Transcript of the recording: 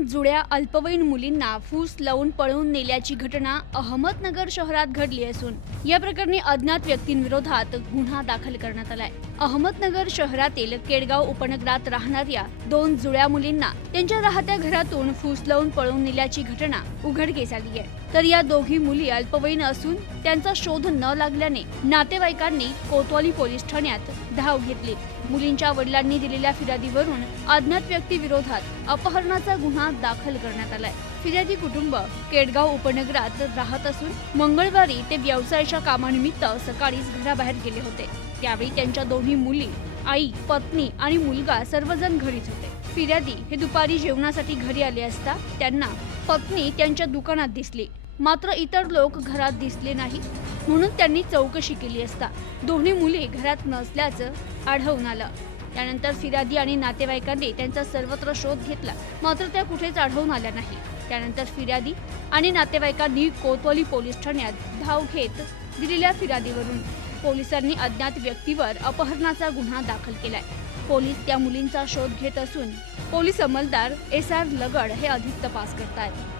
दोन जुळ्या अल्पवयीन मुलींना फूस लावून पळवून नेल्याची घटना अहमदनगर शहरात घडली असून या प्रकरणी अज्ञात व्यक्तींविरोधात गुन्हा दाखल करण्यात आलाय. अहमदनगर शहरातील केडगाव उपनगरात राहणाऱ्या दोन जुळ्या मुलींना त्यांच्या राहत्या घरातून फूस लावून पळवून नेल्याची घटना उघडकीस आली आहे. तर या दोघी मुली अल्पवयीन असून त्यांचा शोध न लागल्याने नातेवाईकांनी कोतवाली पोलीस ठाण्यात धाव घेतली. मुलींच्या वडिलांनी दिलेल्या फिर्यादीवरून अज्ञात व्यक्ती विरोधात अपहरणाचा गुन्हा दाखल करण्यात आलाय. फिर्यादी कुटुंब केडगाव उपनगरात राहत असून मंगळवारी ते व्यवसायाच्या कामानिमित्त सकाळीच घराबाहेर गेले होते. त्यावेळी त्यांच्या दोन्ही मुली आई पत्नी आणि मुलगा सर्वजण घरीच होते. फिर्यादी हे दुपारी जेवणासाठी घरी आले असता त्यांना पत्नी त्यांच्या दुकानात दिसली. मात्र इतर लोक घरात दिसले नाही. म्हणून त्यांनी चौकशी केली असता. दोन्ही मुली घरात नसल्याचं आढळून आलं. त्यानंतर फिर्यादी आणि नातेवाईकांनी त्यांचा सर्वत्र शोध घेतला. मात्र त्या कुठेच आढळून आल्या नाही. त्यानंतर फिर्यादी आणि नातेवाईकांनी कोतवाली पोलीस ठाण्यात धाव घेत दिलेल्या फिर्यादीवरून पोलिसांनी अज्ञात व्यक्तीवर अपहरणाचा गुन्हा दाखल केलाय. पोलीस त्या मुलींचा शोध घेत असून पोलीस अंमलदार एस आर लगड हे अधिक तपास करतायत.